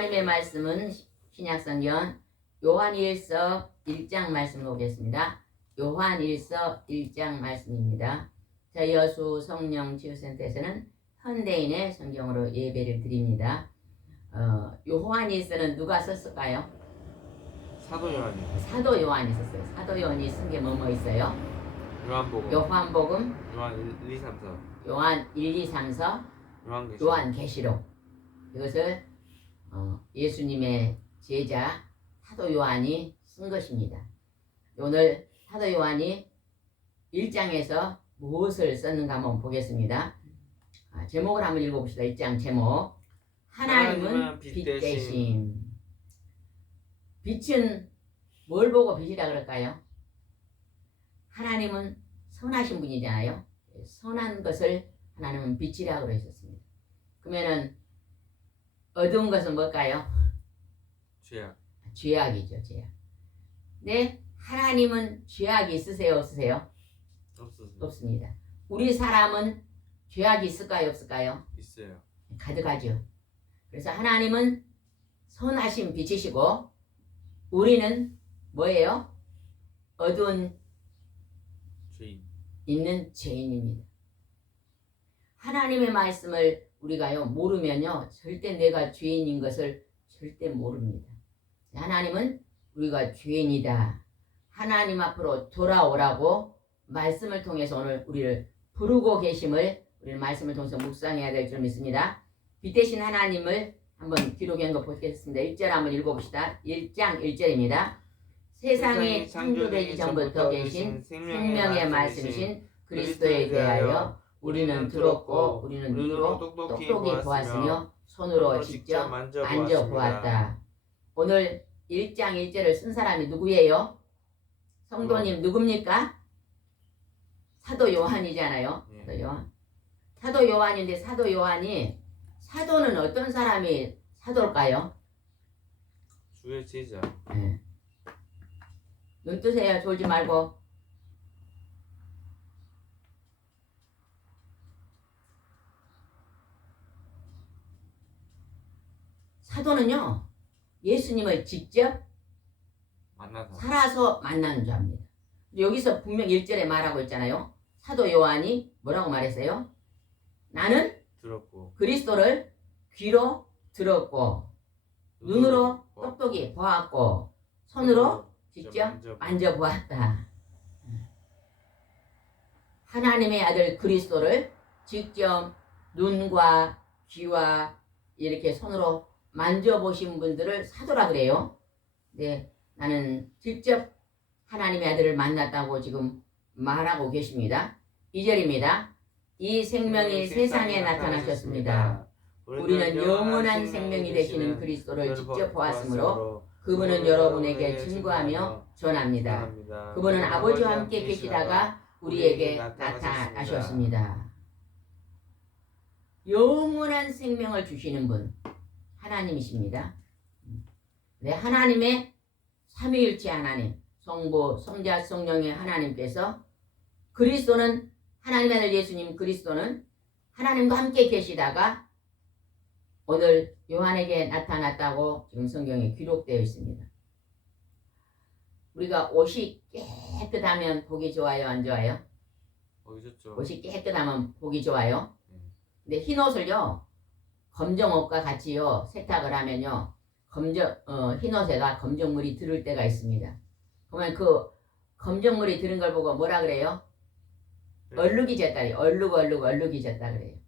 하나님의 말씀은 신약성경 요한일서 1장 말씀을 보겠습니다. 요한일서 1장 말씀입니다. 저희 여수 성령 치유센터에서는 현대인의 성경으로 예배를 드립니다. 요한일서는 누가 썼을까요? 사도 요한이. 사도 요한이 썼어요. 사도 요한이 쓴 게 뭐뭐 있어요? 요한복음. 요한 1, 2, 3, 4. 요한 1, 2, 3, 4. 요한계시록. 이것을 예수님의 제자 사도 요한이 쓴 것입니다. 오늘 사도 요한이 1장에서 무엇을 썼는가 한번 보겠습니다. 제목을 한번 읽어봅시다. 1장 제목. 하나님은 빛 대신. 빛은 뭘 보고 빛이라 그럴까요? 하나님은 선하신 분이잖아요. 선한 것을 하나님은 빛이라고 그러셨습니다. 그러면은 어두운 것은 뭘까요? 죄악. 죄악이죠, 죄악. 네, 하나님은 죄악이 있으세요, 없으세요? 없습니다. 우리 사람은 죄악이 있을까요, 없을까요? 있어요. 가득하죠. 그래서 하나님은 선하신 빛이시고 우리는 뭐예요? 어두운 죄인. 있는 죄인입니다. 하나님의 말씀을 우리가요 모르면요 절대 내가 죄인인 것을 절대 모릅니다. 하나님은 우리가 죄인이다. 하나님 앞으로 돌아오라고 말씀을 통해서 오늘 우리를 부르고 계심을 우리는 말씀을 통해서 묵상해야 될 줄 믿습니다. 빛 대신 하나님을 한번 기록한 거 보겠습니다. 1절 한번 읽어봅시다. 1장 1절입니다. 세상이 창조되기 전부터 계신 생명의 말씀이신 그리스도에 대하여 우리는 들었고 우리는 눈으로 똑똑히 보았으며 손으로 직접 만져보았다. 오늘 1장 1절을 쓴 사람이 누구예요? 성도님 누굽니까? 사도 요한이잖아요. 사도 요한. 사도 요한인데 사도 요한이 사도는 어떤 사람이 사도일까요? 주의 제자. 네. 눈 뜨세요. 졸지 말고. 사도는요 예수님을 직접 살아서 만나는 자입니다. 여기서 분명 1절에 말하고 있잖아요. 사도 요한이 뭐라고 말했어요? 나는 들었고 그리스도를 귀로 들었고 눈으로 똑똑히 보았고 손으로 직접 만져보았다. 하나님의 아들 그리스도를 직접 눈과 귀와 이렇게 손으로 만져보신 분들을 사도라 그래요. 네, 나는 직접 하나님의 아들을 만났다고 지금 말하고 계십니다. 2절입니다. 이 생명이 세상에 나타나셨습니다. 우리는 영원한 생명이 되시는 그리스도를 직접 보았으므로 그분은 여러분에게 증거하며 전합니다. 그분은 아버지와 함께 계시다가 우리에게 나타나셨습니다. 영원한 생명을 주시는 분 하나님이십니다. 네, 하나님의 삼위일체 하나님, 성부, 성자, 성령의 하나님께서 그리스도는 하나님의 아들 예수님 그리스도는 하나님과 함께 계시다가 오늘 요한에게 나타났다고 지금 성경에 기록되어 있습니다. 우리가 옷이 깨끗하면 보기 좋아요, 안 좋아요? 옷이 깨끗하면 보기 좋아요. 근데 흰 옷을요 검정 옷과 같이요 세탁을 하면요 흰 옷에다 검정물이 들을 때가 있습니다. 그러면 그 검정물이 들은 걸 보고 뭐라 그래요? 얼룩이 졌다 그래요. 얼룩이 졌다 그래요.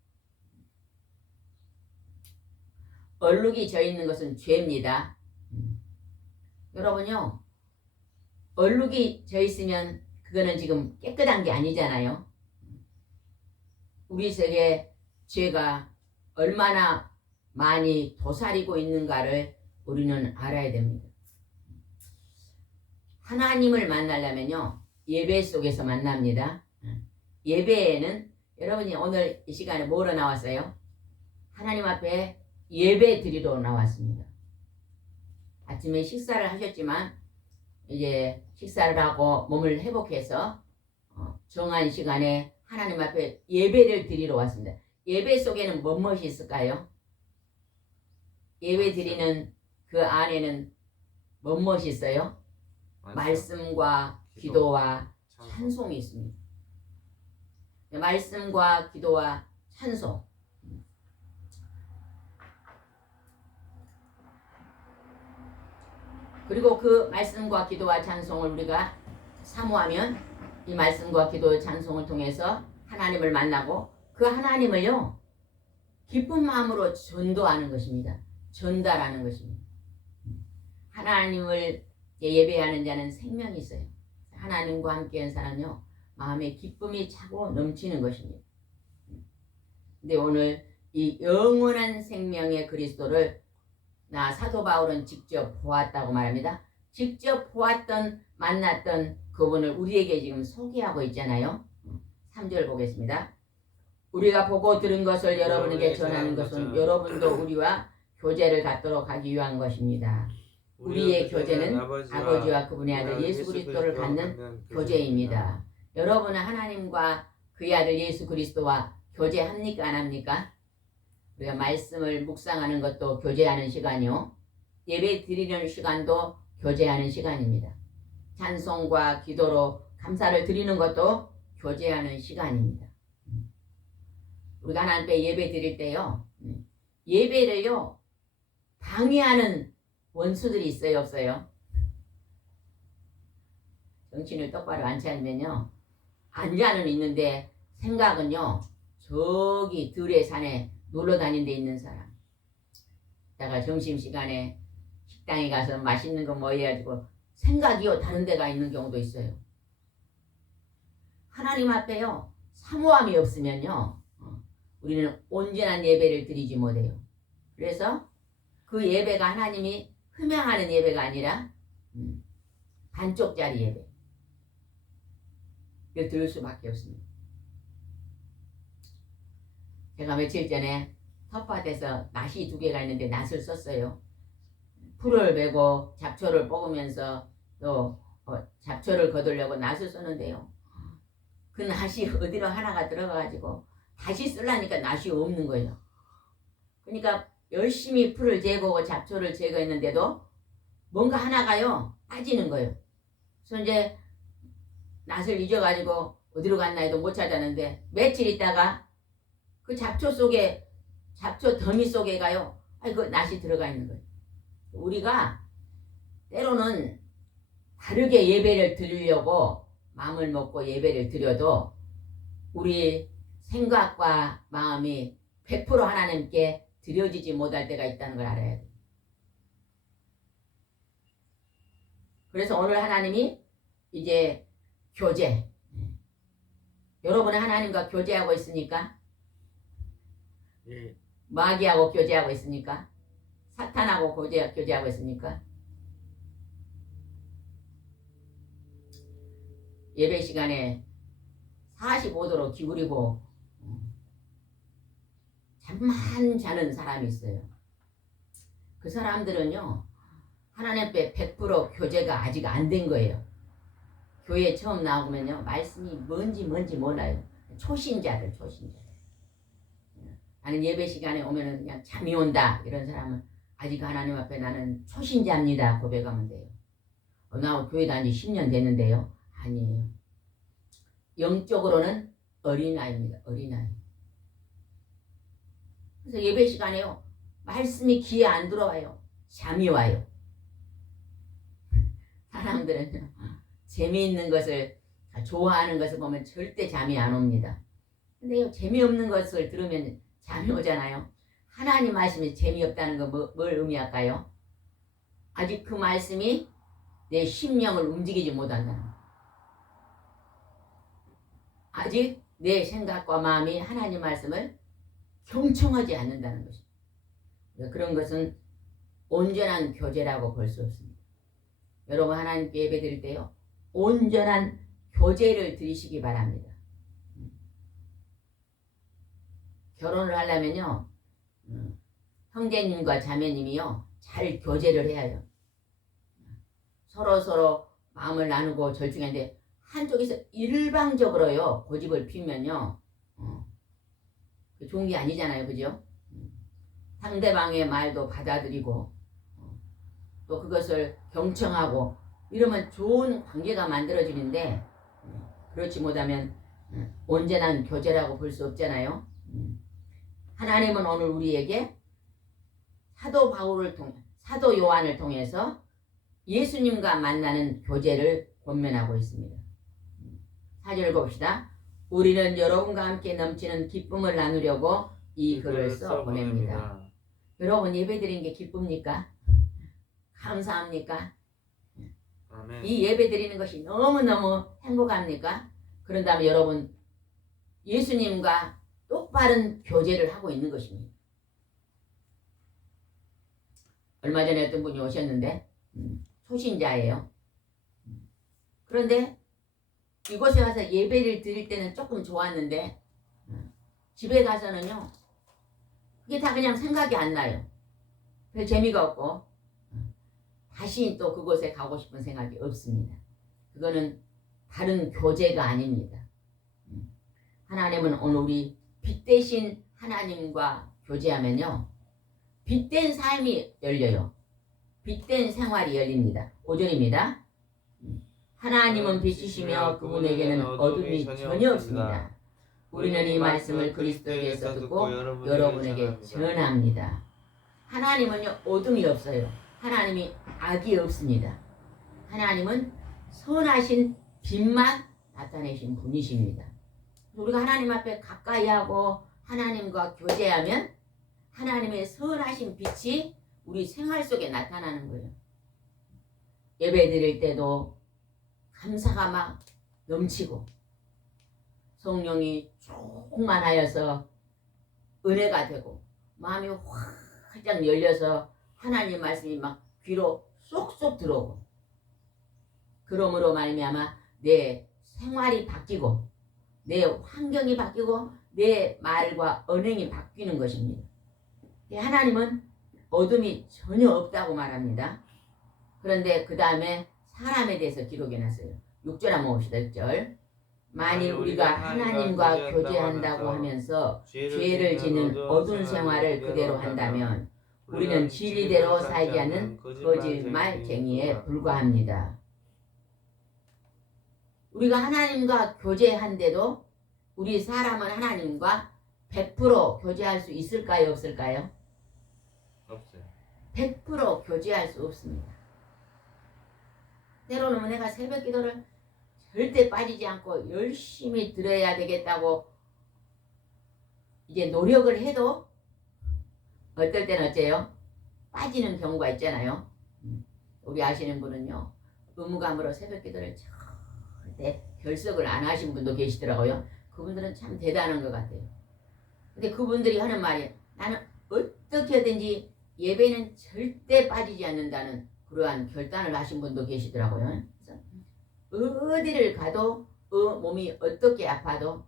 얼룩이 져 있는 것은 죄입니다. 여러분요 얼룩이 져 있으면 그거는 지금 깨끗한 게 아니잖아요. 우리 속에 죄가 얼마나 많이 도사리고 있는가를 우리는 알아야 됩니다. 하나님을 만나려면요 예배 속에서 만납니다. 예배에는 여러분이 오늘 이 시간에 뭐로 나왔어요? 하나님 앞에 예배 드리러 나왔습니다. 아침에 식사를 하셨지만 이제 식사를 하고 몸을 회복해서 정한 시간에 하나님 앞에 예배를 드리러 왔습니다. 예배 속에는 무엇이 있을까요? 예배 드리는 그 안에는 무엇이 있어요? 말씀과 기도와 찬송이 있습니다. 말씀과 기도와 찬송. 그리고 그 말씀과 기도와 찬송을 우리가 사모하면 이 말씀과 기도 찬송을 통해서 하나님을 만나고 그 하나님을요 기쁜 마음으로 전도하는 것입니다. 전달하는 것입니다. 하나님을 예배하는 자는 생명이 있어요. 하나님과 함께한 사람은요 마음에 기쁨이 차고 넘치는 것입니다. 근데 오늘 이 영원한 생명의 그리스도를 나 사도 바울은 직접 보았다고 말합니다. 직접 보았던 만났던 그분을 우리에게 지금 소개하고 있잖아요. 3절 보겠습니다. 우리가 보고 들은 것을 여러분에게 전하는 것은 여러분도 우리와 교제를 갖도록 하기 위한 것입니다. 우리의 교제는 아버지와 그분의 아들 예수 그리스도를 갖는 교제입니다. 여러분은 하나님과 그의 아들 예수 그리스도와 교제합니까? 안 합니까? 우리가 말씀을 묵상하는 것도 교제하는 시간이요. 예배 드리는 시간도 교제하는 시간입니다. 찬송과 기도로 감사를 드리는 것도 교제하는 시간입니다. 우리가 하나님 앞에 예배 드릴 때요. 예배를요. 방해하는 원수들이 있어요, 없어요? 정신을 똑바로 안 차리면요. 앉아는 있는데 생각은요. 저기 들의 산에 놀러 다닌 데 있는 사람. 내가 점심시간에 식당에 가서 맛있는 거 뭐 해가지고 생각이요. 다른 데가 있는 경우도 있어요. 하나님 앞에요. 사모함이 없으면요. 우리는 온전한 예배를 드리지 못해요. 그래서 그 예배가 하나님이 흠양하는 예배가 아니라 반쪽짜리 예배. 이걸 들을 수밖에 없습니다. 제가 며칠 전에 텃밭에서 낫이 2개가 있는데 낫을 썼어요. 풀을 베고 잡초를 뽑으면서 또 잡초를 거두려고 낫을 썼는데요. 그 낫이 어디로 하나가 들어가가지고 다시 쓰려니까 낫이 없는 거예요. 그러니까 열심히 풀을 제거하고 잡초를 제거했는데도 뭔가 하나가요 빠지는 거예요. 그래서 이제 낫을 잊어가지고 어디로 갔나 해도 못 찾았는데 며칠 있다가 그 잡초 속에 잡초 더미 속에가요 그 낫이 들어가 있는 거예요. 우리가 때로는 다르게 예배를 드리려고 마음을 먹고 예배를 드려도 우리 생각과 마음이 100% 하나님께 드려지지 못할 때가 있다는 걸 알아야 돼요. 그래서 오늘 하나님이 이제 교제. 여러분은 하나님과 교제하고 있습니까? 예. 마귀하고 교제하고 있습니까? 사탄하고 교제하고 있습니까? 예배 시간에 45도로 기울이고 잠만 자는 사람이 있어요. 그 사람들은요 하나님 앞에 100% 교제가 아직 안 된 거예요. 교회 처음 나오면요 말씀이 뭔지 몰라요. 초신자들. 나는 예배 시간에 오면은 그냥 잠이 온다 이런 사람은 아직 하나님 앞에 나는 초신자입니다 고백하면 돼요. 나 교회 다닌 지 10년 됐는데요. 아니에요. 영적으로는 어린아이입니다. 어린아이. 그래서 예배 시간에요. 말씀이 귀에 안 들어와요. 잠이 와요. 사람들은요. 재미있는 것을 좋아하는 것을 보면 절대 잠이 안 옵니다. 근데 재미없는 것을 들으면 잠이 오잖아요. 하나님 말씀이 재미없다는 거 뭘 의미할까요? 아직 그 말씀이 내 심령을 움직이지 못한다는 거예요. 아직 내 생각과 마음이 하나님 말씀을 경청하지 않는다는 것입니다. 그런 것은 온전한 교제라고 볼 수 없습니다. 여러분 하나님께 예배 드릴 때요. 온전한 교제를 드리시기 바랍니다. 결혼을 하려면요. 형제님과 자매님이요. 잘 교제를 해야 해요. 서로 마음을 나누고 절충하는데 한쪽에서 일방적으로요. 고집을 피우면요. 좋은 게 아니잖아요. 그죠? 상대방의 말도 받아들이고 또 그것을 경청하고 이러면 좋은 관계가 만들어지는데 그렇지 못하면 온전한 교제라고 볼 수 없잖아요. 하나님은 오늘 우리에게 사도 요한을 통해서 예수님과 만나는 교제를 권면하고 있습니다. 4절 봅시다. 우리는 여러분과 함께 넘치는 기쁨을 나누려고 이 글을 써 보냅니다. 여러분 예배드린 게 기쁩니까? 감사합니까? 아멘. 이 예배 드리는 것이 너무너무 행복합니까? 그런다면 여러분 예수님과 똑바른 교제를 하고 있는 것입니다. 얼마 전에 어떤 분이 오셨는데 초신자예요. 그런데 이곳에 와서 예배를 드릴 때는 조금 좋았는데 집에 가서는요 그게 다 그냥 생각이 안 나요. 별 재미가 없고 다시 또 그곳에 가고 싶은 생각이 없습니다. 그거는 다른 교제가 아닙니다. 하나님은 오늘 우리 빛대신 하나님과 교제하면요 빛된 삶이 열려요. 빛된 생활이 열립니다. 5절입니다. 하나님은 빛이시며 그분에게는 어둠이 전혀 없습니다. 우리는 이 말씀을 그리스도에게서 듣고 여러분에게 전합니다. 하나님은요 어둠이 없어요. 하나님이 악이 없습니다. 하나님은 선하신 빛만 나타내신 분이십니다. 우리가 하나님 앞에 가까이 하고 하나님과 교제하면 하나님의 선하신 빛이 우리 생활 속에 나타나는 거예요. 예배 드릴 때도 감사가 막 넘치고 성령이 충만하여서 은혜가 되고 마음이 활짝 열려서 하나님 말씀이 막 귀로 쏙쏙 들어오고 그러므로 말미암아 내 생활이 바뀌고 내 환경이 바뀌고 내 말과 언행이 바뀌는 것입니다. 하나님은 어둠이 전혀 없다고 말합니다. 그런데 그 다음에 사람에 대해서 기록해놨어요. 6절 한번 봅시다. 6절. 만일 우리가 하나님과 교제한다고 하면서 죄를 짓는 어두운 생활을 그대로 한다면 우리는 진리대로 살지 않는 거짓말쟁이에 불과합니다. 우리가 하나님과 교제한데도 우리 사람은 하나님과 100% 교제할 수 있을까요? 없을까요? 없어요. 100% 교제할 수 없습니다. 때로는 내가 새벽 기도를 절대 빠지지 않고 열심히 들어야 되겠다고 이제 노력을 해도 어떨 때는 어째요? 빠지는 경우가 있잖아요. 우리 아시는 분은요. 의무감으로 새벽 기도를 절대 결석을 안 하신 분도 계시더라고요. 그분들은 참 대단한 것 같아요. 근데 그분들이 하는 말이 나는 어떻게든지 예배는 절대 빠지지 않는다는 그러한 결단을 하신 분도 계시더라고요. 그래서 어디를 가도 몸이 어떻게 아파도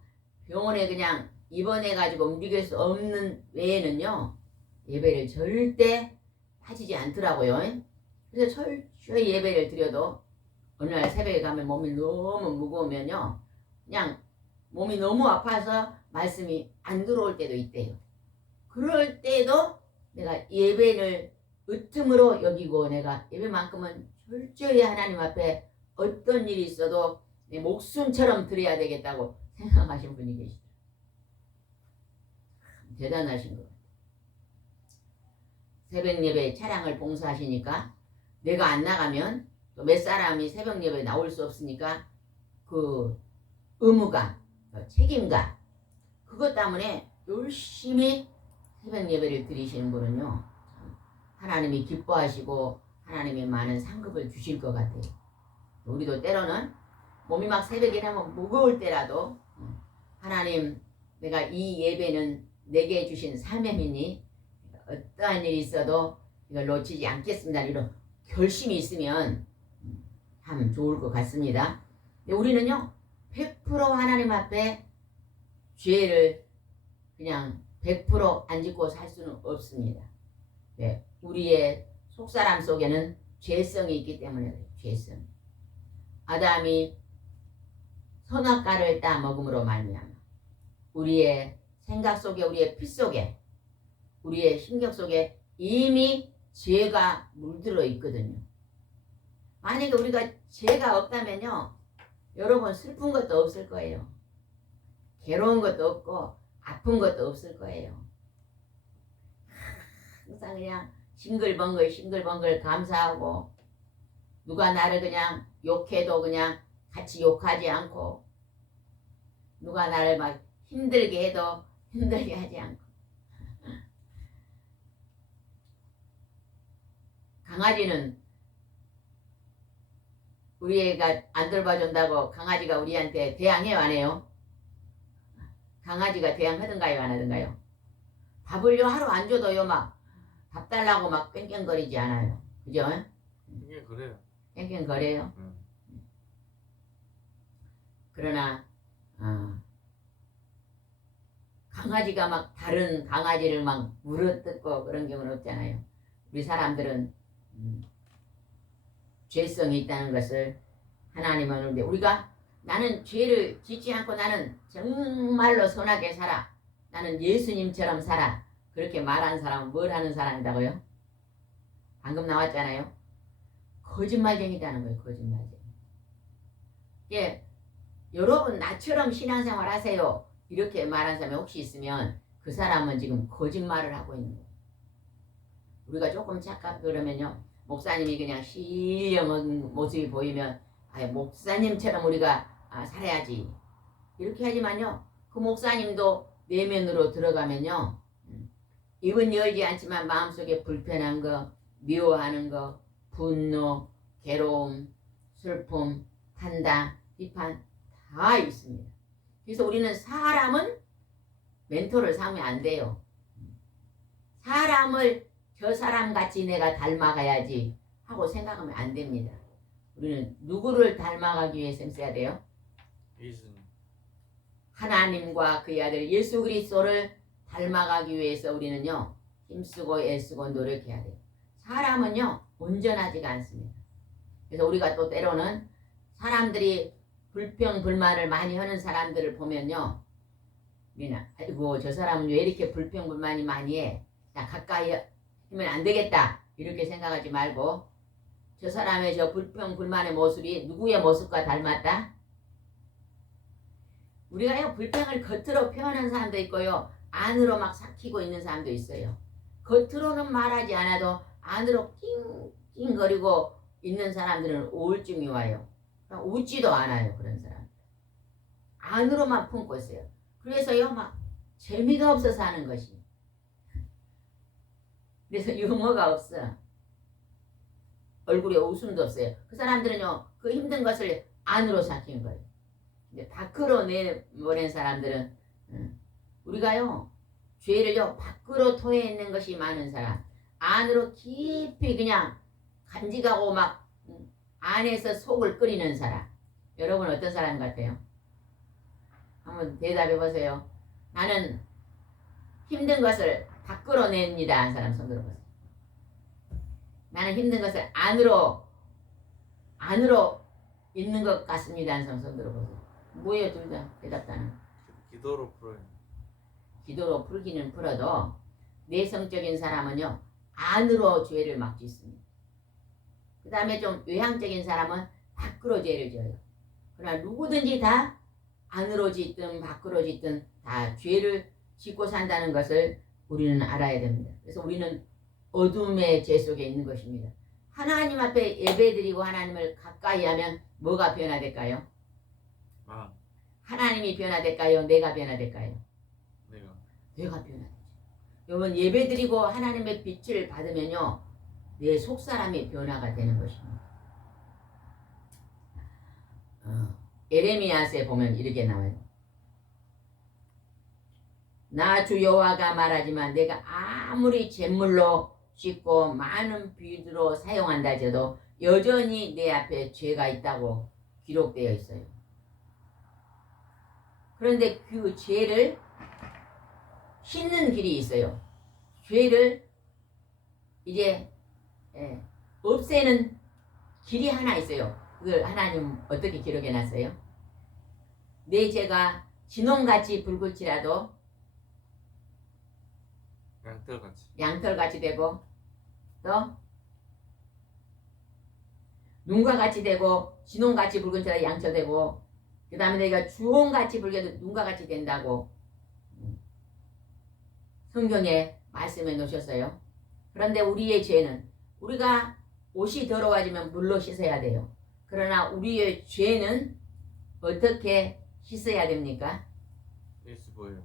병원에 그냥 입원해가지고 움직일 수 없는 외에는요. 예배를 절대 빠지지 않더라고요. 그래서 철저히 예배를 드려도 어느 날 새벽에 가면 몸이 너무 무거우면요. 그냥 몸이 너무 아파서 말씀이 안 들어올 때도 있대요. 그럴 때도 내가 예배를 으뜸으로 여기고 내가 예배만큼은 철저히 하나님 앞에 어떤 일이 있어도 내 목숨처럼 드려야 되겠다고 생각하신 분이 계시더라고요. 대단하신 것 같아요. 새벽 예배 차량을 봉사하시니까 내가 안 나가면 또 몇 사람이 새벽 예배에 나올 수 없으니까 그 의무감, 책임감 그것 때문에 열심히 새벽 예배를 드리시는 분은요. 하나님이 기뻐하시고 하나님이 많은 상급을 주실 것 같아요. 우리도 때로는 몸이 막 새벽에 하면 무거울 때라도 하나님 내가 이 예배는 내게 주신 사명이니 어떠한 일이 있어도 이걸 놓치지 않겠습니다. 이런 결심이 있으면 참 좋을 것 같습니다. 근데 우리는요 100% 하나님 앞에 죄를 그냥 100% 안 짓고 살 수는 없습니다. 네, 우리의 속사람 속에는 죄성이 있기 때문에 그래요. 죄성. 아담이 선악과를 따 먹음으로 말미암아 우리의 생각 속에 우리의 피 속에 우리의 신경 속에 이미 죄가 물들어 있거든요. 만약에 우리가 죄가 없다면요, 여러분 슬픈 것도 없을 거예요. 괴로운 것도 없고 아픈 것도 없을 거예요. 항상 그냥 싱글벙글 감사하고, 누가 나를 그냥 욕해도 그냥 같이 욕하지 않고, 누가 나를 막 힘들게 해도 힘들게 하지 않고. 강아지는 우리 애가 안 돌봐준다고 강아지가 우리한테 대항해요, 안 해요? 강아지가 대항하든가요, 안 하든가요? 밥을요 하루 안 줘도요 막 밥 달라고 막 뺑뺑거리지 않아요. 그죠? 이게 그래요. 뺑뺑거려요. 그러나 강아지가 막 다른 강아지를 막 물어뜯고 그런 경우는 없잖아요. 우리 사람들은 죄성이 있다는 것을 하나님은 아는데, 우리가 나는 죄를 짓지 않고 나는 정말로 선하게 살아, 나는 예수님처럼 살아, 그렇게 말하는 사람은 뭘 하는 사람이라고요? 방금 나왔잖아요. 거짓말쟁이라는 거예요. 거짓말쟁이. 예, 여러분 나처럼 신앙생활 하세요, 이렇게 말하는 사람이 혹시 있으면 그 사람은 지금 거짓말을 하고 있는 거예요. 우리가 조금 착각 그러면요, 목사님이 그냥 신령한 모습이 보이면 목사님처럼 우리가 살아야지 이렇게 하지만요, 그 목사님도 내면으로 들어가면요, 입은 열지 않지만 마음속에 불편한 거, 미워하는 거, 분노, 괴로움, 슬픔, 판단, 비판 다 있습니다. 그래서 우리는 사람은 멘토를 삼으면 안 돼요. 사람을 저 사람같이 내가 닮아가야지 하고 생각하면 안 됩니다. 우리는 누구를 닮아가기 위해서 써야 돼요? 예수님. 하나님과 그의 아들 예수 그리스도를 닮아가기 위해서 우리는요, 힘쓰고 애쓰고 노력해야 돼요. 사람은요 온전하지가 않습니다. 그래서 우리가 또 때로는 사람들이 불평불만을 많이 하는 사람들을 보면요, 우리는 아이고 저 사람은 왜 이렇게 불평불만이 많이 해, 나 가까이 하면 안 되겠다 이렇게 생각하지 말고, 저 사람의 저 불평불만의 모습이 누구의 모습과 닮았다? 우리가요 불평을 겉으로 표현하는 사람도 있고요, 안으로 막 삭히고 있는 사람도 있어요. 겉으로는 말하지 않아도 안으로 낑낑거리고 있는 사람들은 우울증이 와요. 웃지도 않아요. 그런 사람 안으로만 품고 있어요. 그래서요 막 재미가 없어서 하는 것이, 그래서 유머가 없어. 얼굴에 웃음도 없어요. 그 사람들은요 그 힘든 것을 안으로 삭힌 거예요. 근데 밖으로 내보낸 사람들은, 우리가요 죄를요 밖으로 토해내는 것이 많은 사람, 안으로 깊이 그냥 간직하고 막 안에서 속을 끓이는 사람, 여러분 어떤 사람 같아요? 한번 대답해 보세요. 나는 힘든 것을 밖으로 냅니다 한 사람 손 들어보세요. 나는 힘든 것을 안으로 있는 것 같습니다 한 사람 손 들어보세요. 뭐예요 둘 다? 대답 다는. 기도로 풀어요. 기도로 풀기는 풀어도 내성적인 사람은요 안으로 죄를 막 짓습니다. 그 다음에 좀 외향적인 사람은 밖으로 죄를 져요. 그러나 누구든지 다 안으로 짓든 밖으로 짓든 다 죄를 짓고 산다는 것을 우리는 알아야 됩니다. 그래서 우리는 어둠의 죄 속에 있는 것입니다. 하나님 앞에 예배드리고 하나님을 가까이 하면 뭐가 변화될까요? 하나님이 변화될까요? 내가 변화될까요? 내가 변화되죠. 여러분 예배드리고 하나님의 빛을 받으면요 내 속사람이 변화가 되는 것입니다. 에레미야서에 보면 이렇게 나와요. 나 주 여호와가 말하지만 내가 아무리 제물로 씻고 많은 비두로 사용한다 해도 여전히 내 앞에 죄가 있다고 기록되어 있어요. 그런데 그 죄를 씻는 길이 있어요. 죄를 이제 없애는 길이 하나 있어요. 그걸 하나님 어떻게 기록해 놨어요? 내 죄가 진홍같이 붉을지라도 그냥 양털같이. 양털같이 되고 또 눈과 같이 되고 진홍같이 붉은 자라 양털되고 그 다음에 내가 주홍같이 붉게도 눈과 같이 된다고 성경에 말씀해 놓으셨어요. 그런데 우리의 죄는 우리가 옷이 더러워지면 물로 씻어야 돼요. 그러나 우리의 죄는 어떻게 씻어야 됩니까? 예수 보여.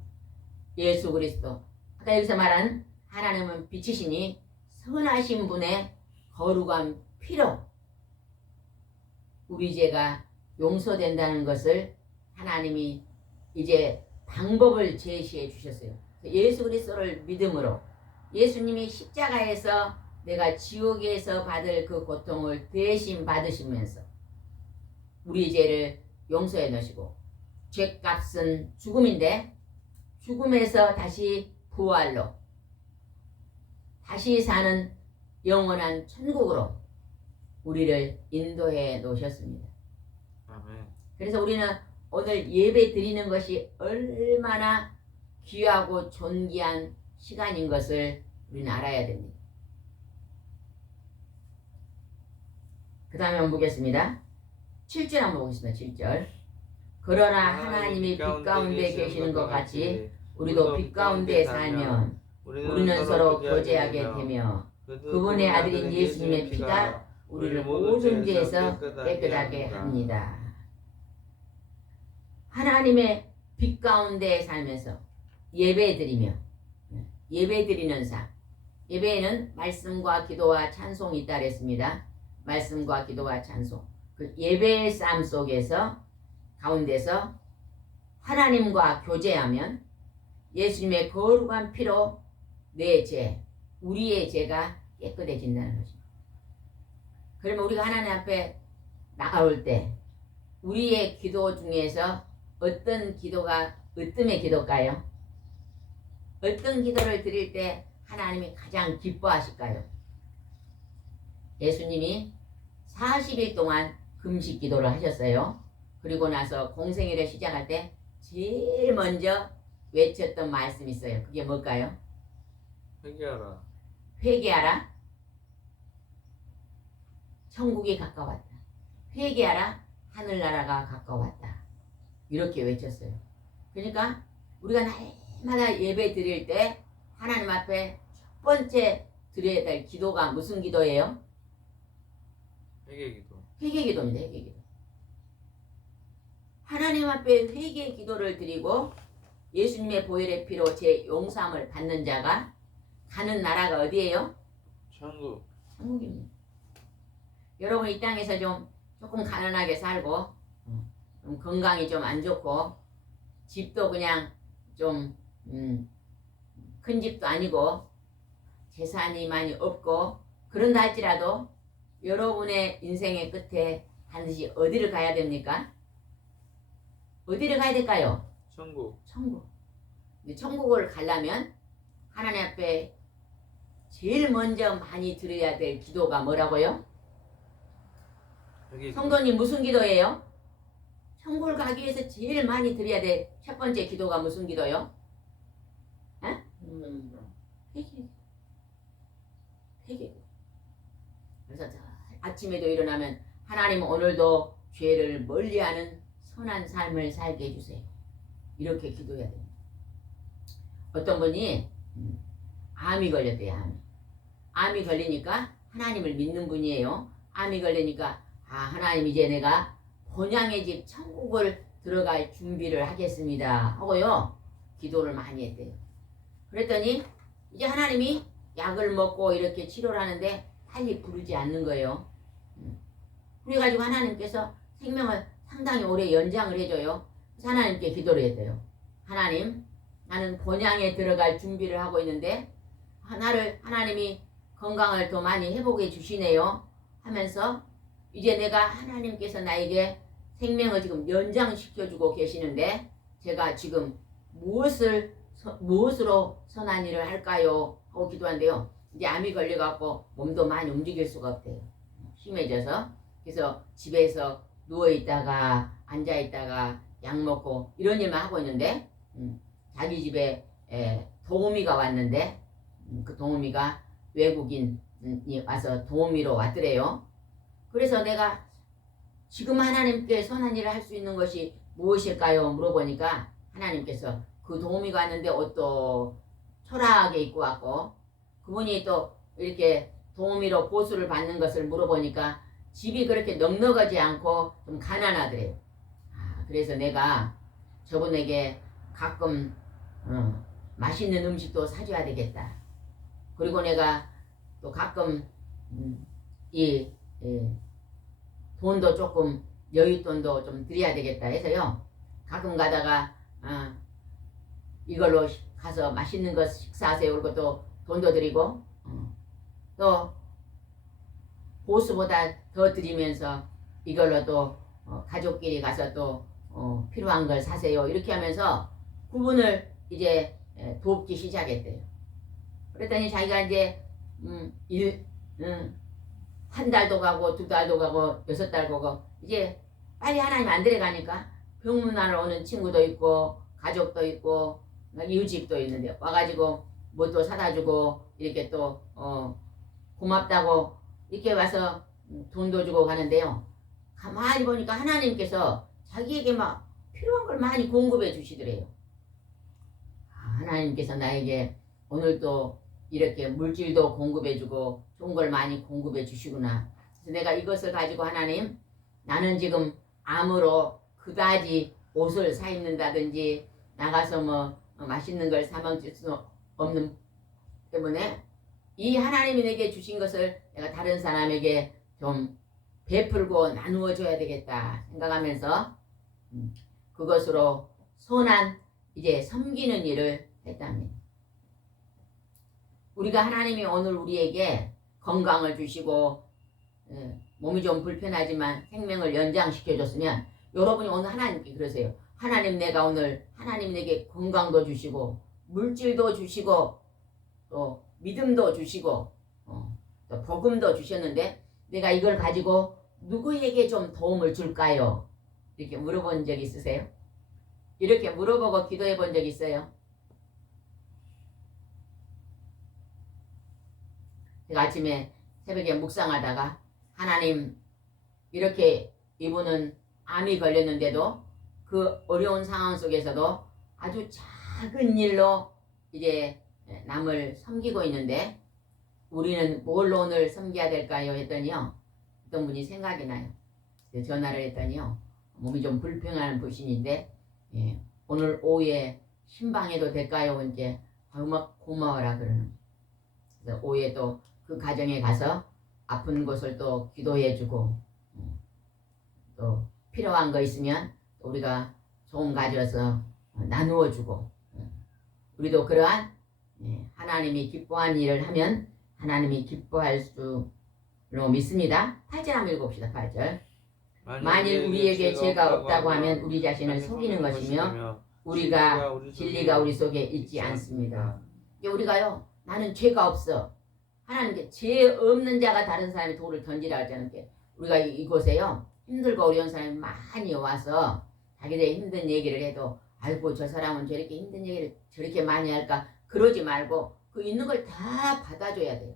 예수 그리스도. 아까 여기서 말한 하나님은 빛이시니 선하신 분의 거룩한 피로 우리 죄가 용서된다는 것을 하나님이 이제 방법을 제시해 주셨어요. 예수 그리스도를 믿음으로 예수님이 십자가에서 내가 지옥에서 받을 그 고통을 대신 받으시면서 우리 죄를 용서해 놓으시고 죄값은 죽음인데 죽음에서 다시 부활로 다시 사는 영원한 천국으로 우리를 인도해 놓으셨습니다. 아멘. 그래서 우리는 오늘 예배 드리는 것이 얼마나 귀하고 존귀한 시간인 것을 우리는 알아야 됩니다. 그 다음에 한번 보겠습니다. 7절 한번 보겠습니다. 7절. 그러나 하나님이 빛 가운데 계시는 것 같이 우리도 빛 가운데 살면 우리는 서로 교제하게 되며 그분의 아들인 예수님의 피가 우리를 모든 죄에서 깨끗하게 합니다. 하나님의 빛 가운데 살면서 예배드리며 예배드리는 삶. 예배에는 말씀과 기도와 찬송이 있다 그랬습니다. 말씀과 기도와 찬송. 그 예배의 삶 속에서 가운데서 하나님과 교제하면 예수님의 거룩한 피로 내 죄, 우리의 죄가 깨끗해진다는 것입니다. 그러면 우리가 하나님 앞에 나가올 때 우리의 기도 중에서 어떤 기도가 으뜸의 기도일까요? 어떤 기도를 드릴 때 하나님이 가장 기뻐하실까요? 예수님이 40일 동안 금식 기도를 하셨어요. 그리고 나서 공생애를 시작할 때 제일 먼저 외쳤던 말씀이 있어요. 그게 뭘까요? 회개하라. 회개하라. 천국이 가까웠다. 회개하라. 하늘나라가 가까웠다. 이렇게 외쳤어요. 그러니까 우리가 날마다 예배 드릴 때 하나님 앞에 첫 번째 드려야 될 기도가 무슨 기도예요? 회개기도. 회개기도입니다. 회개기도. 하나님 앞에 회개 기도를 드리고 예수님의 보혈의 피로 제 용서함을 받는 자가 가는 나라가 어디예요? 천국. 천국입니다. 여러분 이 땅에서 조금 가난하게 살고 좀 건강이 좀 안 좋고 집도 그냥 좀 큰 집도 아니고 재산이 많이 없고 그런다 할지라도 여러분의 인생의 끝에 반드시 어디를 가야 됩니까? 어디를 가야 될까요? 천국. 천국. 천국을 가려면 하나님 앞에 제일 먼저 많이 드려야 될 기도가 뭐라고요? 회개기도. 성도님 무슨 기도예요? 천국을 가기 위해서 제일 많이 드려야 될 첫 번째 기도가 무슨 기도요? 회개. 회개. 그래서 아침에도 일어나면 하나님 오늘도 죄를 멀리하는 선한 삶을 살게 해주세요. 이렇게 기도해야 됩니다. 어떤 분이 암이 걸렸대요. 암이 걸리니까 하나님을 믿는 분이에요. 암이 걸리니까 하나님 이제 내가 본향의 집 천국을 들어갈 준비를 하겠습니다 하고요 기도를 많이 했대요. 그랬더니 이제 하나님이 약을 먹고 이렇게 치료를 하는데 빨리 부르지 않는 거예요. 그래가지고 하나님께서 생명을 상당히 오래 연장을 해줘요. 그래서 하나님께 기도를 했대요. 하나님, 나는 본향에 들어갈 준비를 하고 있는데 하나님이 건강을 더 많이 회복해 주시네요 하면서 이제 내가 하나님께서 나에게 생명을 지금 연장시켜주고 계시는데 제가 지금 무엇으로 선한 일을 할까요? 하고 기도한대요. 이제 암이 걸려갖고 몸도 많이 움직일 수가 없대요. 심해져서. 그래서 집에서 누워있다가 앉아있다가 약 먹고 이런 일만 하고 있는데 자기 집에 도우미가 왔는데 그 도우미가 외국인이 와서 도우미로 왔더래요. 그래서 내가 지금 하나님께 선한 일을 할 수 있는 것이 무엇일까요? 물어보니까 하나님께서 그 도우미가 왔는데 옷도 초라하게 입고 왔고 그분이 또 이렇게 도우미로 보수를 받는 것을 물어보니까 집이 그렇게 넉넉하지 않고 좀 가난하더래요. 그래서 내가 저분에게 가끔 맛있는 음식도 사줘야 되겠다. 그리고 내가 또 가끔 이 돈도 조금 여윳돈도 좀 드려야 되겠다 해서요. 가끔 가다가 이걸로 가서 맛있는 거 식사하세요. 그리고 또 돈도 드리고 또 보수보다 더 드리면서 이걸로 또 가족끼리 가서 또 필요한 걸 사세요. 이렇게 하면서 그분을 이제 돕기 시작했대요. 그랬더니 자기가 이제 한 달도 가고 두 달도 가고 6달 가고 이제 빨리 하나님 안 데려가니까 병문안을 오는 친구도 있고 가족도 있고 이웃집도 있는데 와가지고 뭣도 사다 주고 이렇게 또 고맙다고 이렇게 와서 돈도 주고 가는데요. 가만히 보니까 하나님께서 자기에게 막 필요한 걸 많이 공급해 주시더래요. 하나님께서 나에게 오늘도 이렇게 물질도 공급해 주고 좋은 걸 많이 공급해 주시구나. 그래서 내가 이것을 가지고 하나님, 나는 지금 암으로 그다지 옷을 사 입는다든지 나가서 뭐 맛있는 걸 사 먹을 수 없는 때문에 이 하나님이 내게 주신 것을 내가 다른 사람에게 좀 베풀고 나누어 줘야 되겠다 생각하면서 그것으로 선한 이제 섬기는 일을 했답니다. 우리가 하나님이 오늘 우리에게 건강을 주시고 몸이 좀 불편하지만 생명을 연장시켜 줬으면 여러분이 오늘 하나님께 그러세요. 하나님, 내가 오늘 하나님 내게 건강도 주시고 물질도 주시고 또 믿음도 주시고 또 복음도 주셨는데 내가 이걸 가지고 누구에게 좀 도움을 줄까요? 이렇게 물어본 적 있으세요? 이렇게 물어보고 기도해 본 적 있어요? 제가 아침에 새벽에 묵상하다가 하나님, 이렇게 이분은 암이 걸렸는데도 그 어려운 상황 속에서도 아주 작은 일로 이제 남을 섬기고 있는데 우리는 뭘로 오늘 섬겨야 될까요? 했더니요. 어떤 분이 생각이 나요. 전화를 했더니요. 몸이 좀 불평하는 부신인데 오늘 오후에 신방해도 될까요? 이제 막 고마워라 그러는. 그래서 오후에 또 그 가정에 가서 아픈 곳을 또 기도해주고 또 필요한 거 있으면 우리가 조금 가져서 나누어주고 우리도 그러한 하나님이 기뻐한 일을 하면 하나님이 기뻐할 수로 믿습니다. 8절 한번 읽어봅시다. 8절. 만일 우리에게 죄가 없다고 하면 우리 자신을 속이는 것이며 우리가 진리가 우리 속에 있지 않습니다. 우리가요, 나는 죄가 없어. 하나님께 죄 없는 자가 다른 사람의 돌을 던지라 하잖아요. 우리가 이곳에요, 힘들고 어려운 사람이 많이 와서 자기들의 힘든 얘기를 해도 아이고 저 사람은 저렇게 힘든 얘기를 저렇게 많이 할까 그러지 말고 그 있는 걸 다 받아줘야 돼요.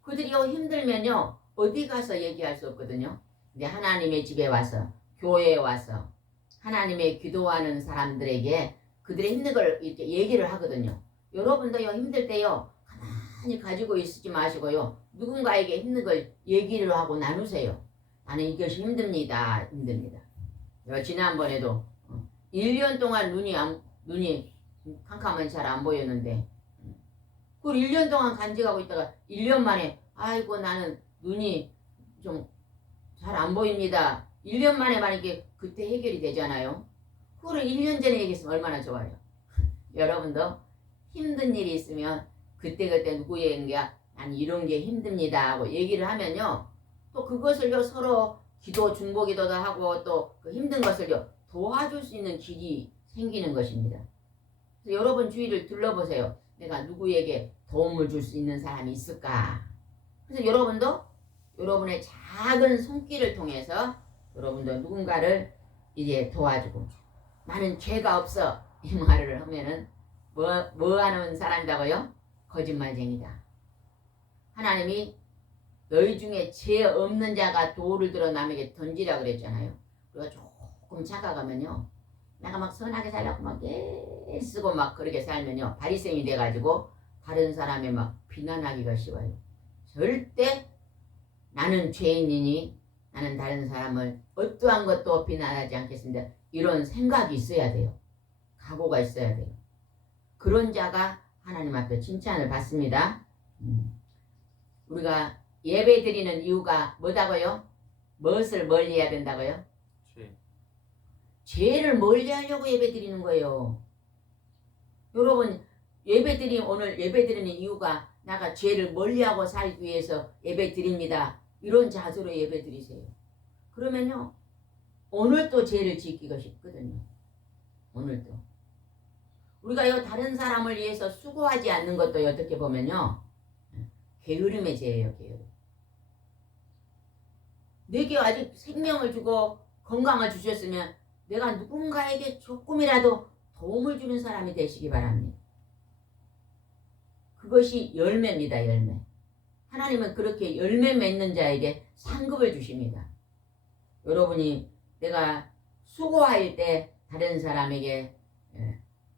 그들이요 힘들면요 어디 가서 얘기할 수 없거든요. 근데 하나님의 집에 와서 교회에 와서 하나님의 기도하는 사람들에게 그들의 힘든 걸 이렇게 얘기를 하거든요. 여러분도요 힘들 때요 가만히 가지고 있지 마시고요 누군가에게 힘든 걸 얘기를 하고 나누세요. 나는 이것이 힘듭니다. 지난번에도 1년 동안 눈이 캄캄하면 잘 안 보였는데 그걸 1년 동안 간직하고 있다가 1년 만에 아이고 나는 눈이 좀 잘 안 보입니다. 1년 만에 만약에 그때 해결이 되잖아요. 그거를 1년 전에 얘기했으면 얼마나 좋아요. 여러분도 힘든 일이 있으면 그때 누구에게 난 이런 게 힘듭니다 하고 얘기를 하면요 또 그것을요 서로 기도 중보기도도 하고 또 그 힘든 것을요 도와줄 수 있는 길이 생기는 것입니다. 그래서 여러분 주위를 둘러보세요. 내가 누구에게 도움을 줄 수 있는 사람이 있을까? 그래서 여러분도 여러분의 작은 손길을 통해서 여러분도 누군가를 이제 도와주고 나는 죄가 없어 이 말을 하면은 뭐 하는 사람이라고요? 거짓말쟁이다. 하나님이 너희 중에 죄 없는 자가 돌을 들어 남에게 던지라 그랬잖아요. 우리가 조금 착각하면요, 내가 막 선하게 살려고 막 애쓰고 막 그렇게 살면요, 바리새인이 돼가지고 다른 사람의 막 비난하기가 쉬워요. 절대 나는 죄인이니 나는 다른 사람을 어떠한 것도 비난하지 않겠습니다. 이런 생각이 있어야 돼요. 각오가 있어야 돼요. 그런 자가 하나님 앞에 칭찬을 받습니다. 우리가 예배 드리는 이유가 뭐다고요? 무엇을 멀리해야 된다고요? 죄. 죄를 멀리하려고 예배 드리는 거예요. 여러분, 오늘 예배 드리는 이유가 내가 죄를 멀리하고 살기 위해서 예배 드립니다. 이런 자세로 예배 드리세요. 그러면요, 오늘도 죄를 지키고 싶거든요. 오늘도. 우리가 다른 사람을 위해서 수고하지 않는 것도 어떻게 보면요, 게으름의 죄예요. 게으름. 내게 아직 생명을 주고 건강을 주셨으면 내가 누군가에게 조금이라도 도움을 주는 사람이 되시기 바랍니다. 그것이 열매입니다. 열매. 하나님은 그렇게 열매 맺는 자에게 상급을 주십니다. 여러분이 내가 수고할 때 다른 사람에게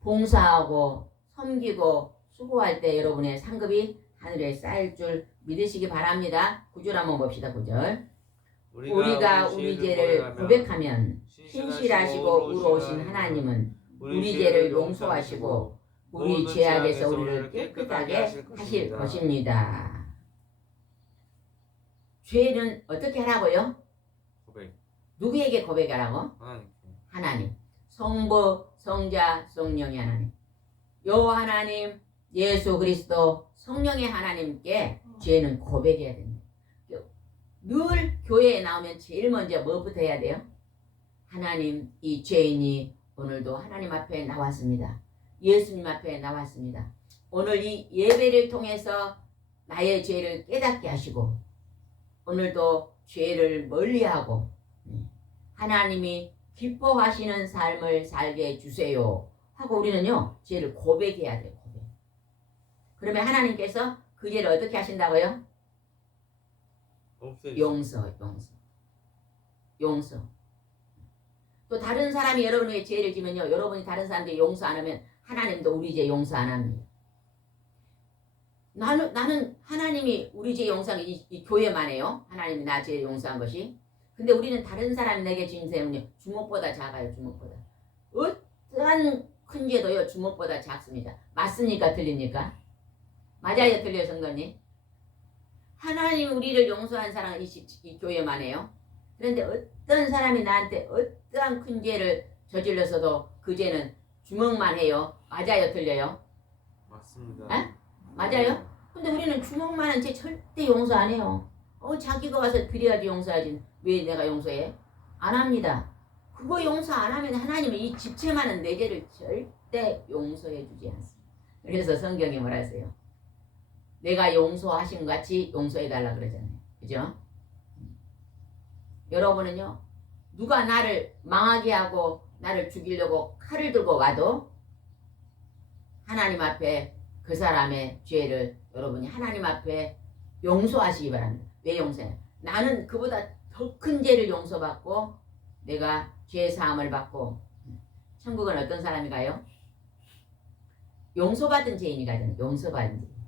봉사하고 섬기고 수고할 때 여러분의 상급이 하늘에 쌓일 줄 믿으시기 바랍니다. 9절 한번 봅시다. 9절. 우리가 우리 죄를 고백하면 신실하시고 의로우신 하나님은 우리 죄를 용서하시고 우리 죄악에서 우리를 깨끗하게 하실 것입니다. 죄는 어떻게 하라고요? 고백. 누구에게 고백하라고? 하나님께. 하나님. 성부, 성자, 성령의 하나님. 요 하나님, 예수 그리스도 성령의 하나님께 죄는 고백해야 됩니다. 늘 교회에 나오면 제일 먼저 뭐부터 해야 돼요? 하나님, 이 죄인이 오늘도 하나님 앞에 나왔습니다. 예수님 앞에 나왔습니다. 오늘 이 예배를 통해서 나의 죄를 깨닫게 하시고 오늘도 죄를 멀리하고 하나님이 기뻐하시는 삶을 살게 해주세요 하고 우리는요, 죄를 고백해야 돼요. 고백. 그러면 하나님께서 그 죄를 어떻게 하신다고요? 용서. 또 다른 사람이 여러분에게 죄를 지면요, 여러분이 다른 사람들이 용서 안 하면 하나님도 우리 죄 용서 안 합니다. 나는 하나님이 우리 죄 용서한 이 교회만 해요. 하나님이 나 죄 용서한 것이. 근데 우리는 다른 사람이 내게 지은 죄는요, 주먹보다 작아요. 주먹보다. 어떠한 큰 죄도요, 주먹보다 작습니다. 맞습니까? 틀립니까? 맞아요? 틀려요? 성도님? 하나님 우리를 용서한 사람은 이 교회만 해요. 그런데 어떤 사람이 나한테 어떠한 큰 죄를 저질렀어도 그 죄는 주먹만 해요. 맞아요? 틀려요? 맞습니다. 에? 맞아요? 근데 우리는 주먹만 한 죄 절대 용서 안 해요. 자기가 와서 드려야지 용서하지. 왜 내가 용서해? 안 합니다. 그거 용서 안 하면 하나님은 이 집체 많은 내 죄를 절대 용서해 주지 않습니다. 그래서 성경이 뭐라 했어요? 내가 용서하신 것 같이 용서해달라 그러잖아요. 그죠? 여러분은요, 누가 나를 망하게 하고 나를 죽이려고 칼을 들고 와도 하나님 앞에 그 사람의 죄를 여러분이 하나님 앞에 용서하시기 바랍니다. 왜 용서해? 나는 그보다 더 큰 죄를 용서받고 내가 죄 사함을 받고 천국은 어떤 사람이 가요? 용서받은 죄인이 가잖아요. 용서받은 죄인.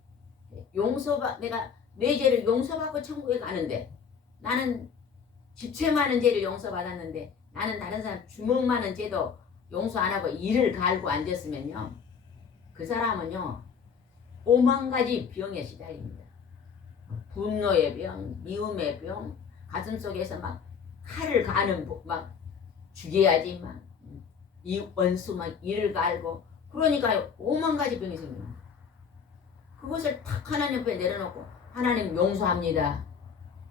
내가 내 죄를 용서받고 천국에 가는데 나는 집체 많은 죄를 용서받았는데 나는 다른 사람 주먹 많은 죄도 용서 안 하고 이를 갈고 앉았으면요, 그 사람은요 5만 가지 병에 시달립니다. 분노의 병, 미움의 병, 가슴속에서 막 칼을 가는 막 죽여야지 막 이 원수 막 이를 갈고 그러니까 5만 가지 병이 생깁니다. 그것을 탁 하나님 앞에 내려놓고 하나님 용서합니다.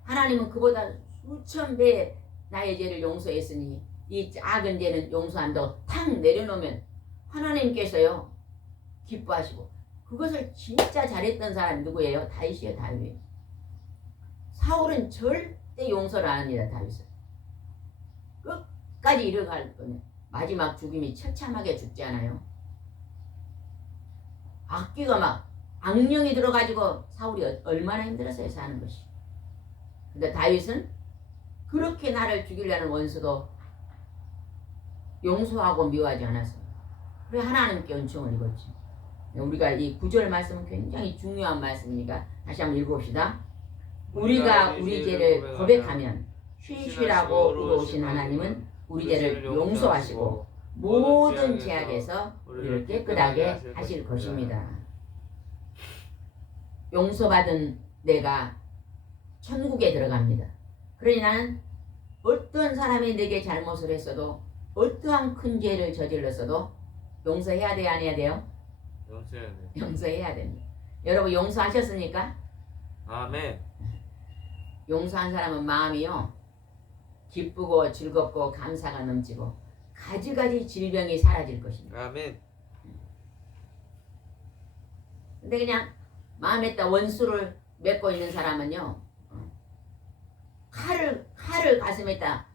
하나님은 그보다 수천 배 나의 죄를 용서했으니 이 작은 죄는 용서한다고 탁 내려놓으면 하나님께서요 기뻐하시고. 그것을 진짜 잘했던 사람이 누구예요? 다윗이에요. 다윗. 사울은 절대 용서를 안 합니다. 다윗은 끝까지 이뤄갈 거면 마지막 죽음이 처참하게 죽지 않아요. 악귀가 막 악령이 들어가지고 사울이 얼마나 힘들었어요 사는 것이. 근데 다윗은 그렇게 나를 죽이려는 원수도 용서하고 미워하지 않았어요. 그래 하나님께 은총을 입었지. 우리가 이 9절 말씀은 굉장히 중요한 말씀이니까 다시 한번 읽어봅시다. 우리가 우리 죄를 고백하면 쉬쉬라고 부르신 하나님은 우리 죄를 용서하시고 모든 죄악에서 우리를 깨끗하게 하실 것입니다. 용서받은 내가 천국에 들어갑니다. 그러니 나는 어떤 사람이 내게 잘못을 했어도 어떠한 큰 죄를 저질렀어도 용서해야 돼요? 안 해야 돼요? 용서해야 돼. 용서해야 됩니다. 여러분 용서하셨습니까? 아멘. 용서한 사람은 마음이요 기쁘고 즐겁고 감사가 넘치고 가지가지 질병이 사라질 것입니다. 아멘. 근데 그냥 마음에다 원수를 맺고 있는 사람은요 칼을 가슴에다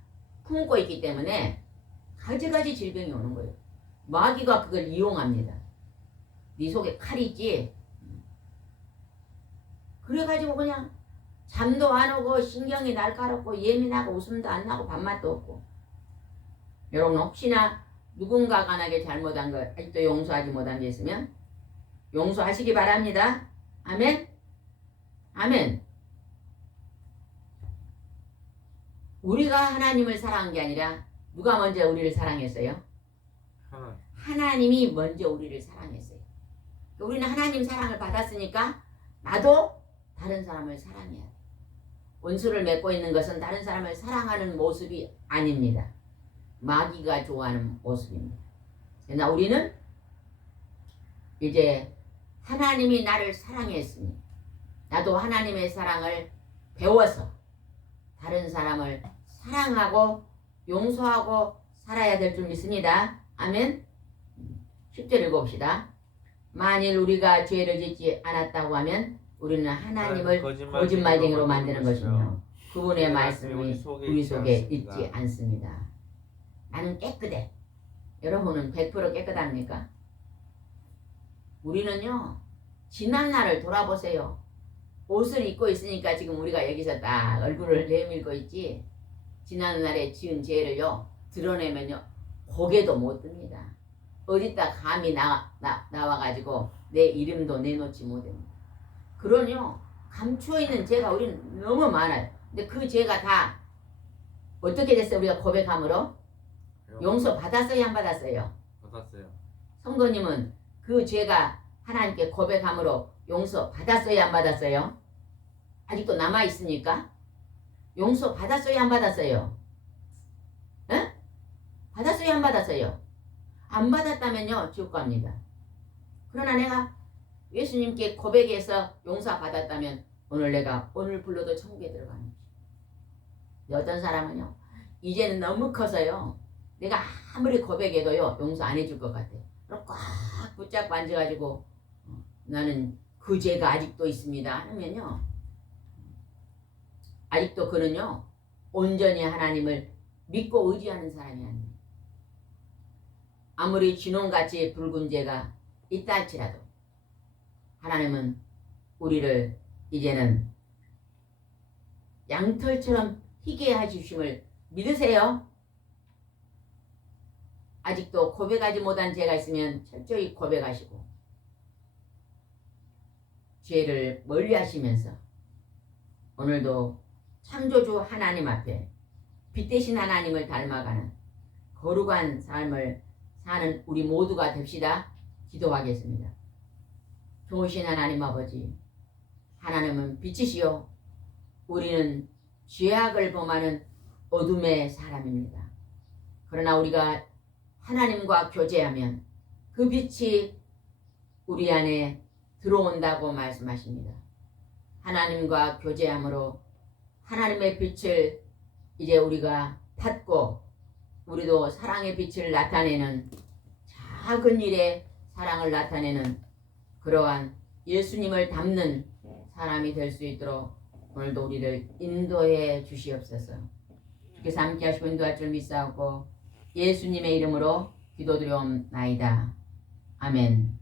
품고 있기 때문에 가지가지 질병이 오는 거예요. 마귀가 그걸 이용합니다. 네 속에 칼이 있지. 그래가지고 그냥 잠도 안 오고 신경이 날카롭고 예민하고 웃음도 안 나고 밥맛도 없고. 여러분 혹시나 누군가가 나에게 잘못한 걸 아직도 용서하지 못한 게 있으면 용서하시기 바랍니다. 아멘. 아멘. 우리가 하나님을 사랑한 게 아니라 누가 먼저 우리를 사랑했어요? 하나님이 먼저 우리를 사랑했어요. 우리는 하나님 사랑을 받았으니까 나도 다른 사람을 사랑해야 돼. 원수를 맺고 있는 것은 다른 사람을 사랑하는 모습이 아닙니다. 마귀가 좋아하는 모습입니다. 그러나 우리는 이제 하나님이 나를 사랑했으니 나도 하나님의 사랑을 배워서 다른 사람을 사랑하고 용서하고 살아야 될 줄 믿습니다. 아멘. 10절 읽어봅시다. 만일 우리가 죄를 짓지 않았다고 하면 우리는 하나님을 거짓말쟁이로 만드는 것이며 그분의 말씀이 우리 속에 있지 않습니다. 나는 깨끗해. 여러분은 100% 깨끗합니까? 우리는요 지난 날을 돌아보세요. 옷을 입고 있으니까 지금 우리가 여기서 딱 얼굴을 내밀고 있지 지난 날에 지은 죄를요 드러내면요 고개도 못 듭니다. 어디다 감히 나와가지고 내 이름도 내놓지 못합니다. 그러니요 감추어 있는 죄가 우리는 너무 많아요. 근데 그 죄가 다 어떻게 됐어요? 우리가 고백함으로 용서 받았어요? 안 받았어요? 받았어요. 성도님은 그 죄가 하나님께 고백함으로 용서 받았어요? 안 받았어요? 아직도 남아있으니까 용서 받았어요? 안 받았어요? 에? 받았어요? 안 받았어요? 안 받았다면요 지옥 갑니다. 그러나 내가 예수님께 고백해서 용서 받았다면 오늘 불러도 천국에 들어가는 거죠. 어떤 사람은요 이제는 너무 커서요 내가 아무리 고백해도요 용서 안 해줄 것 같아. 그럼 꽉 붙잡고 앉아가지고 나는 그 죄가 아직도 있습니다 하면요 아직도 그는요 온전히 하나님을 믿고 의지하는 사람이 아니에요. 아무리 진홍같이 붉은 죄가 있다 할지라도 하나님은 우리를 이제는 양털처럼 희게 하주심을 믿으세요? 아직도 고백하지 못한 죄가 있으면 철저히 고백하시고 죄를 멀리 하시면서 오늘도 창조주 하나님 앞에 빛 대신 하나님을 닮아가는 거룩한 삶을 사는 우리 모두가 됩시다. 기도하겠습니다. 좋으신 하나님 아버지, 하나님은 빛이시요 우리는 죄악을 범하는 어둠의 사람입니다. 그러나 우리가 하나님과 교제하면 그 빛이 우리 안에 들어온다고 말씀하십니다. 하나님과 교제함으로 하나님의 빛을 이제 우리가 받고 우리도 사랑의 빛을 나타내는 작은 일에 사랑을 나타내는 그러한 예수님을 닮는 사람이 될 수 있도록 오늘도 우리를 인도해 주시옵소서. 주께서 함께 하시고 인도할 줄 믿사옵고 예수님의 이름으로 기도드려옵나이다. 아멘.